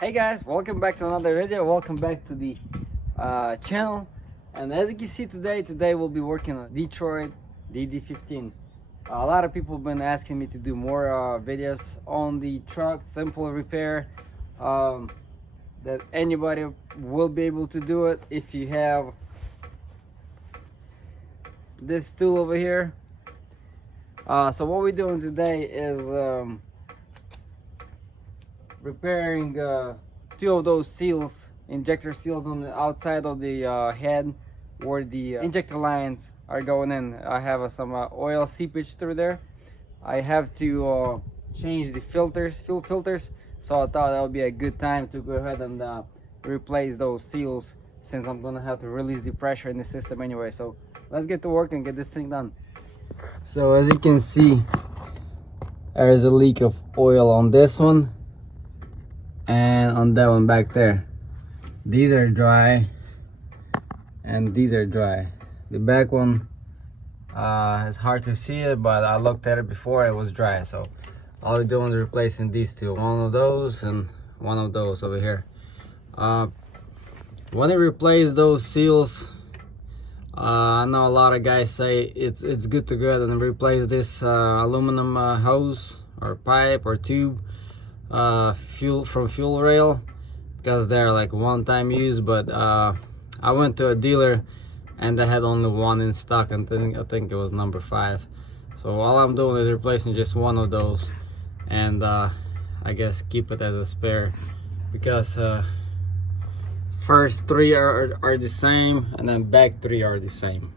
Hey guys, welcome back to another video. Welcome back to the channel. And as you can see today we'll be working on Detroit Dd15. A lot of people have been asking me to do more videos on the truck, simple repair, that anybody will be able to do it if you have this tool over here. So what we're doing today is repairing two of those seals, injector seals on the outside of the head where the injector lines are going in. I have some oil seepage through there. I have to change the filters, fuel filters, so I thought that would be a good time to go ahead and replace those seals, since I'm gonna have to release the pressure in the system anyway. So let's get to work and get this thing done. So as you can see, there is a leak of oil on this one and on that one back there. These are dry and these are dry. The back one, it's hard to see it, but I looked at it before, it was dry. So all we're doing is replacing these two, one of those and one of those over here. When you replace those seals, I know a lot of guys say it's good to go ahead and replace this aluminum hose or pipe or tube fuel rail, because they're like one-time use. But I went to a dealer and they had only one in stock, and I think it was number 5. So all I'm doing is replacing just one of those, and I guess keep it as a spare, because first 3 are the same, and then back 3 are the same.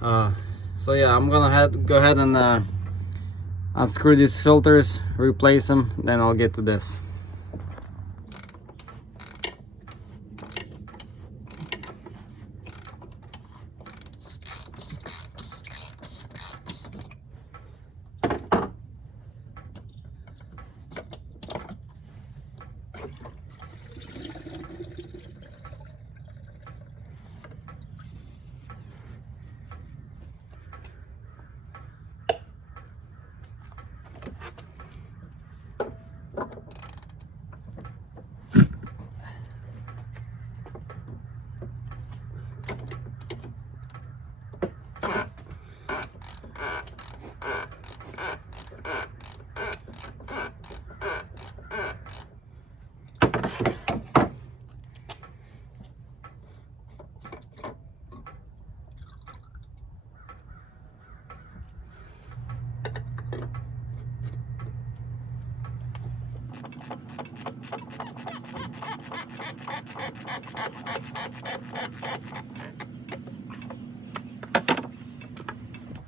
So yeah, I'm gonna go ahead and unscrew these filters, replace them, then I'll get to this.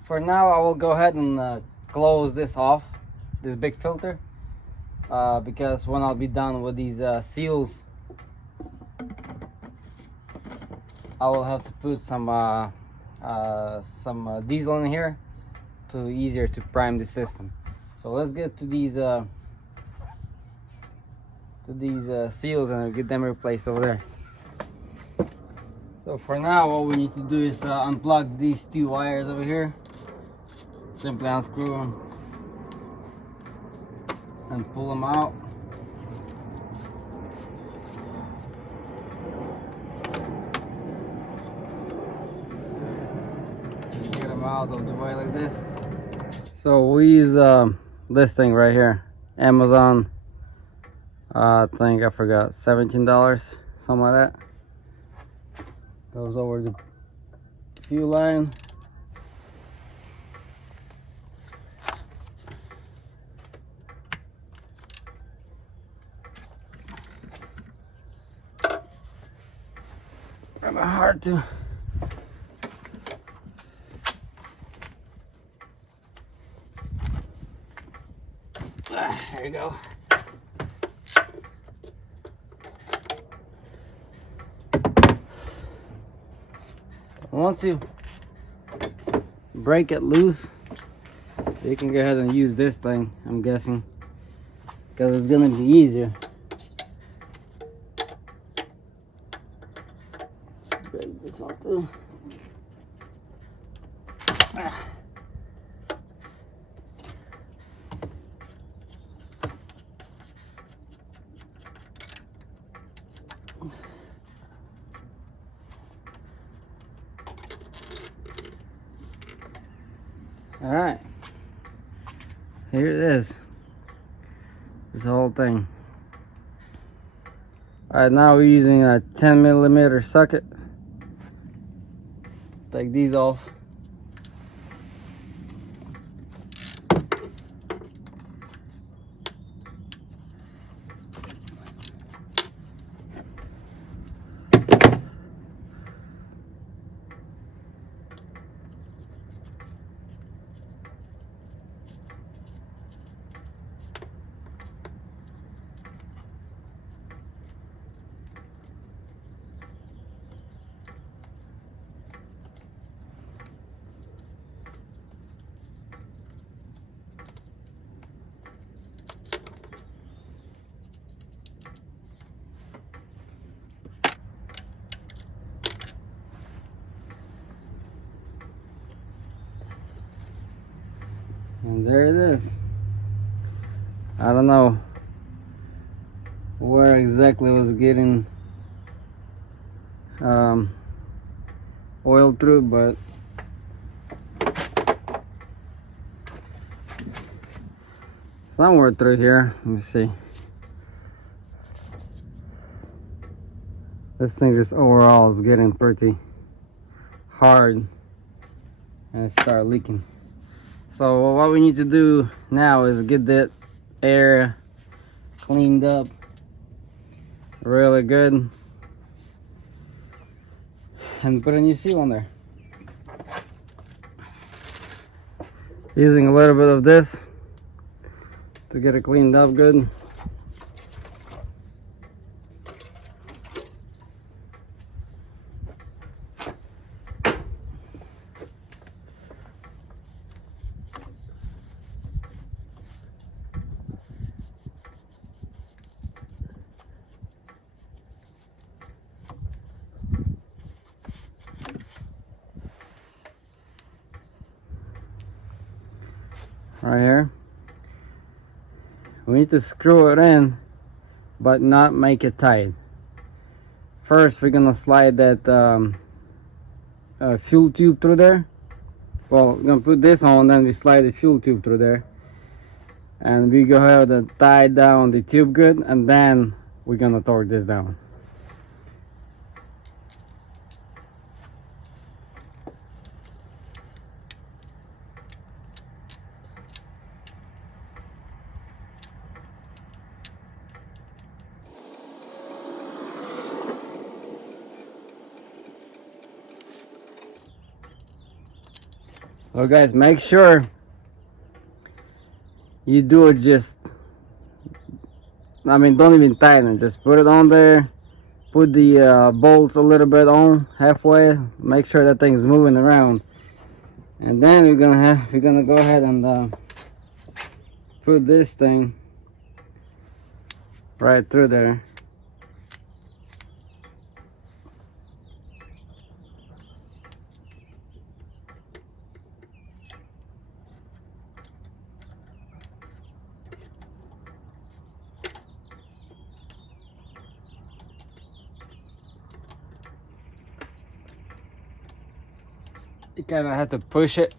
For now, I will go ahead and close this off, this big filter, because when I'll be done with these seals, I will have to put some diesel in here to easier to prime the system. So let's get to these seals and get them replaced over there. So for now, what we need to do is unplug these 2 wires over here. Simply unscrew them and pull them out. Just get them out of the way like this. So we use this thing right here, Amazon. I think I forgot, $17, something like that. Goes over the fuel line. Kind of hard to. There you go. Once you break it loose, you can go ahead and use this thing, I'm guessing, because it's gonna be easier. Break this off too. All right, here it is, this whole thing. All right, now we're using a 10mm socket. Take these off. And there it is. I don't know where exactly was getting oil through, but somewhere through here. Let me see. This thing just overall is getting pretty hard and it started leaking. So what we need to do now is get that area cleaned up really good and put a new seal on there. Using a little bit of this to get it cleaned up good. Right here, we need to screw it in but not make it tight. First we're gonna slide that fuel tube through there. Well, we're gonna put this on, then we slide the fuel tube through there, and we go ahead and tie down the tube good, and then we're gonna torque this down. So guys, make sure you do it just, I mean, don't even tighten it, just put it on there, put the bolts a little bit on halfway, make sure that thing's moving around, and then we're gonna go ahead and put this thing right through there. You kind of have to push it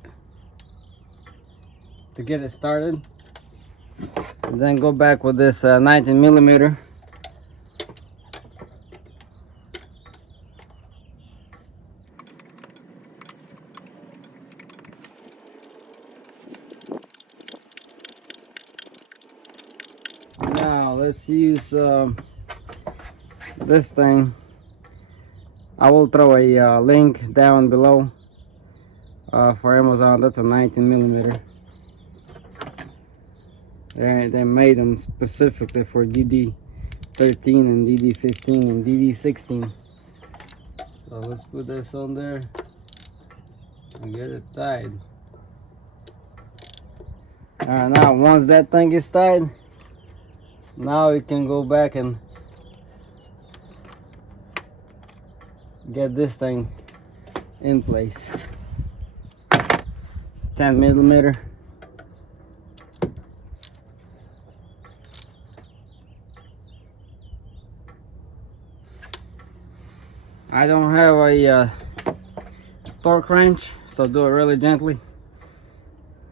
to get it started, and then go back with this 19mm. Now let's use this thing. I will throw a link down below for Amazon. That's a 19mm. They made them specifically for Dd13 and Dd15 and Dd16. So let's put this on there and get it tied. Alright, now once that thing is tied, now you can go back and get this thing in place. 10mm. I don't have a torque wrench, so do it really gently.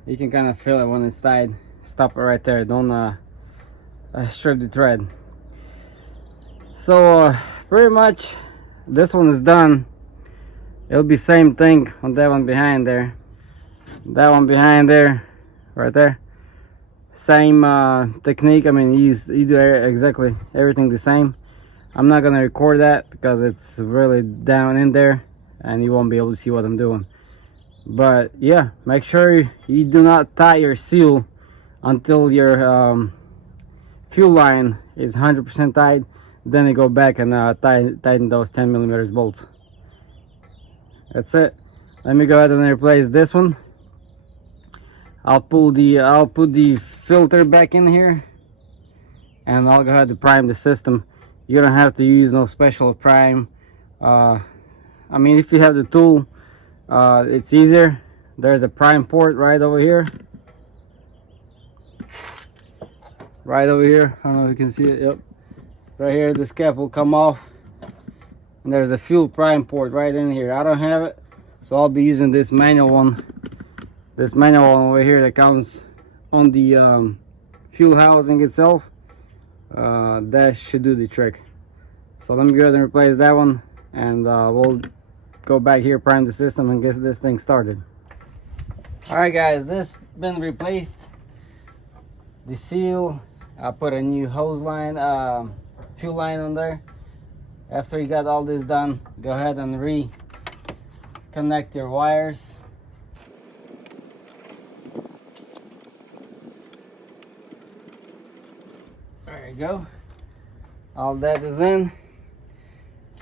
You can kind of feel it when it's tight. Stop it right there. Don't strip the thread. So pretty much this one is done. It'll be same thing on that one behind there. That one behind there, right there. Same technique. I mean, you do exactly everything the same. I'm not gonna record that because it's really down in there and you won't be able to see what I'm doing. But yeah, make sure you do not tie your seal until your fuel line is 100% tight. Then you go back and tighten those 10mm bolts. That's it. Let me go ahead and replace this one. I'll put the filter back in here, and I'll go ahead and prime the system. You don't have to use no special prime. I mean, if you have the tool, it's easier. There's a prime port right over here. Right over here. I don't know if you can see it. Yep. Right here, this cap will come off. And there's a fuel prime port right in here. I don't have it, so I'll be using this manual one. This manual one over here that comes on the fuel housing itself. That should do the trick. So let me go ahead and replace that one, and we'll go back here, prime the system, and get this thing started. Alright guys, this been replaced. The seal, I put a new hose line, fuel line on there. After you got all this done, go ahead and reconnect your wires. There you go. All that is in.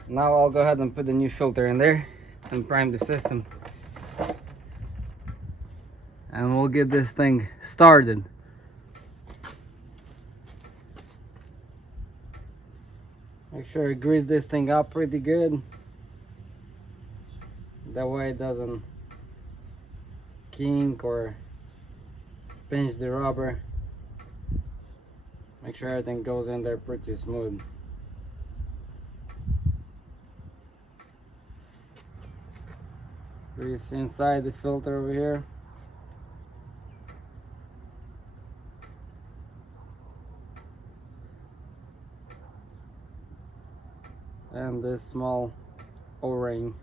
Now I'll go ahead and put the new filter in there and prime the system. And we'll get this thing started. Make sure you grease this thing up pretty good. That way it doesn't kink or pinch the rubber. Make sure everything goes in there pretty smooth. Grease inside the filter over here. And this small O-ring.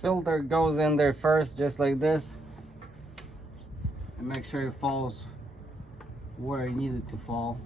Filter goes in there first, just like this, and make sure it falls where it needed to fall.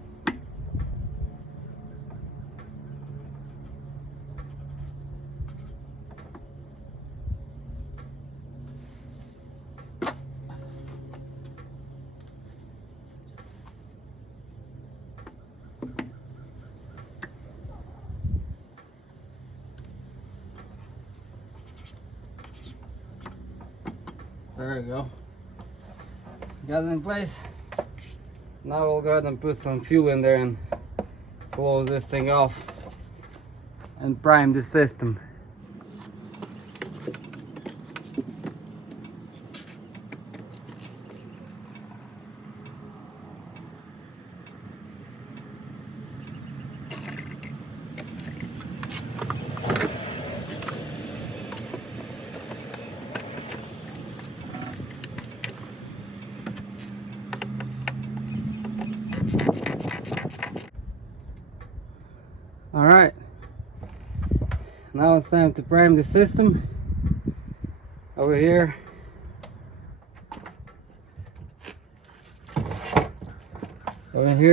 There we go. Got it in place. Now we'll go ahead and put some fuel in there and close this thing off and prime the system. Alright, now it's time to prime the system. Over here,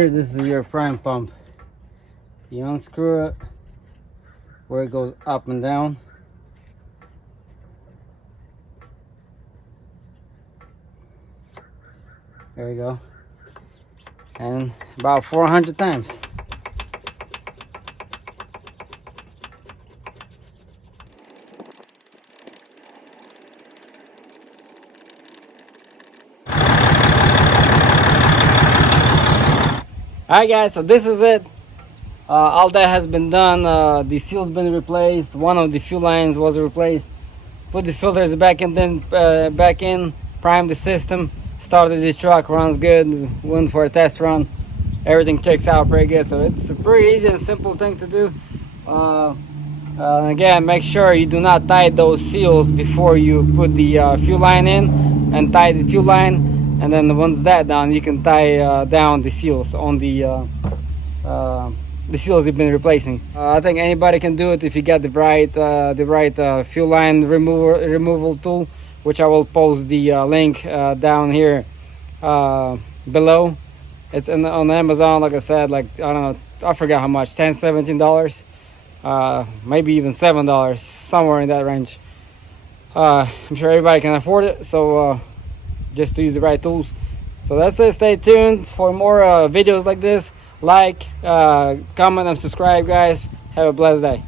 this is your prime pump. You unscrew it where it goes up and down. There you go. And about 400 times. Alright guys, so this is it. All that has been done. The seal's been replaced. One of the fuel lines was replaced. Put the filters back in, prime the system, started this truck, runs good, went for a test run. Everything checks out pretty good. So it's a pretty easy and simple thing to do. Again, make sure you do not tie those seals before you put the fuel line in, and tie the fuel line, and then once that's done, you can tie down the seals on the seals you've been replacing. I think anybody can do it if you get the right fuel line removal tool, which I will post the link down here below. It's on Amazon, like I said, like, I don't know, I forgot how much, $10-17, maybe even $7, somewhere in that range. I'm sure everybody can afford it, so just to use the right tools. So that's it. Stay tuned for more videos like this. Like, comment, and subscribe, guys. Have a blessed day.